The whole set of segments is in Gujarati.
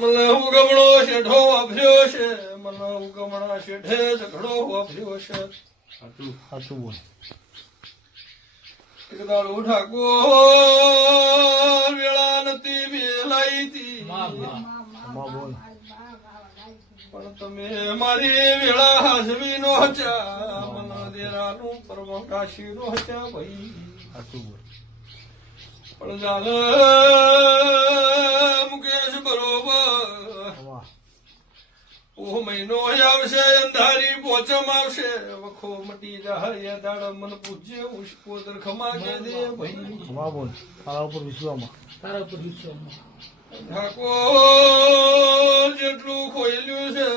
મને ઉગમણો શેઠો વાપર્યો છે, મને ઉગમણા શેઠે ઝઘડો વાપર્યો છે. સાચું બોલ. એક દાડો ઠાકોર વેળા નથી વેલાઈ હતી, બોલ. પણ તમે મારી વેળા હાજવી નો હચા, મને દેરાનું પરમ કાશી નો હચા ભાઈ. સાચું બોલ. પણ ચાલે મુકેશ બરોબર ઓહ મહિનો આવશે, અંધારી પોચમ આવશે, વખો મટી જાય દાડ મન પૂજ્ય ઉષ્કોદર ખમા કે દે ભાઈ. બોલ. તારા ઉપર વિશ્વામાં. ઠાકોર જેટલું ખોયેલું છે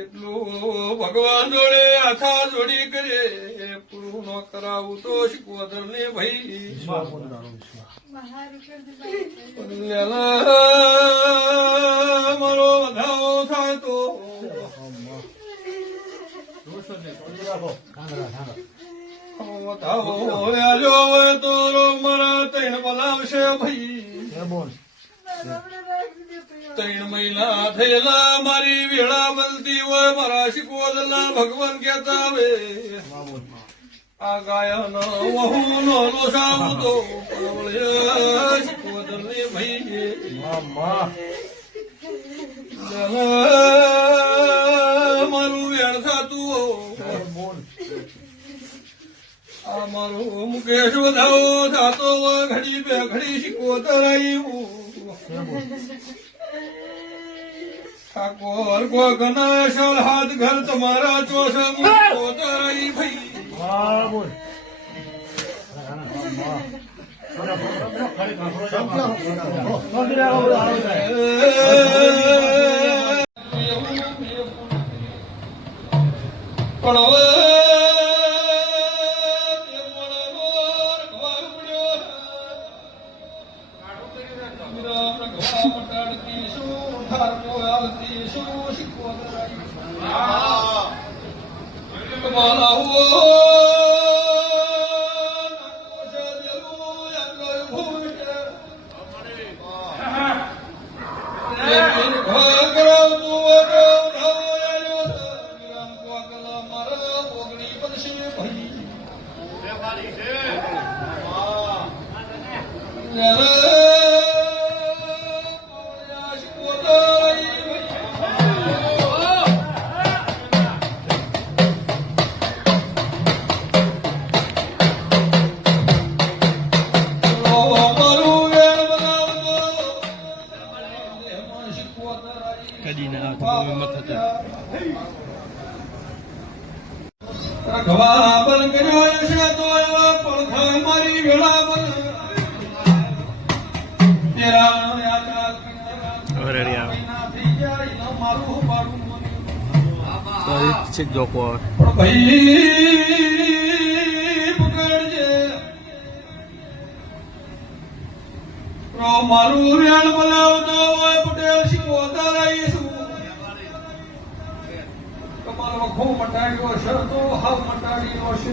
એટલું ભગવાન જોડે હાથા જોડી કરે, પૂરું ન કરાવું તો શિકોદર ને ભાઈ. મારો વધાવો થાય તો વધાવો વ્યાજો હોય તો મારા ત્રણ બોલાવશે ભાઈ. બોલ. 3 મહિના થયેલા મારી વેળા બનતી હોય, મારા શિકોદરના ભગવાન કહેતા આવે આ ગાયન વહુ નો લોસાવ તો શિકોદર ને ભાઈ. મારું વેણ થતું બોલ. આ મારું મુકેશ વધાવો થતો હોય, ઘડી બે ઘડી શિકોદર આવ્યું. ઠાકોર કો ગણેશ હાથ ઘર તમારા ચોસ કોતરાઈ ભાઈ. બોલ. પણ હવે ગવા બન કર્યો છે તો એવા પડખા મારી વેળા બન તેરા થઈ જાય મારું પાડું ભાઈ પકડજે મારું રેણ બોલાવતો હોય પટેલ શિકોદર આવીશું. તમારો વખો મટાડ્યો છે તો હાવ મટાડ્યો છે,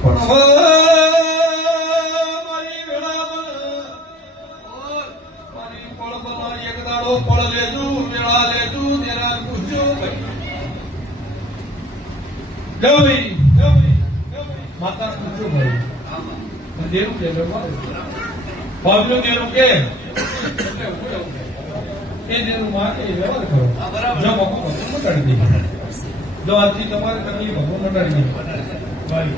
પણ હવે મારી વેળા મારી પળ બનાવી એક દાડો પળ લેજુ વેળા લેજુ તેરા પૂછજો ભાઈ. માતા પૂછજો ભાઈ દેરું કે ભાવનું દેરું કે એ દેરું માં એ વ્યવહાર કરો. જો ભગવાન મટાડી દે, જો આજથી તમારે તકલીફ ભગવાન મટાડી દે ભાઈ.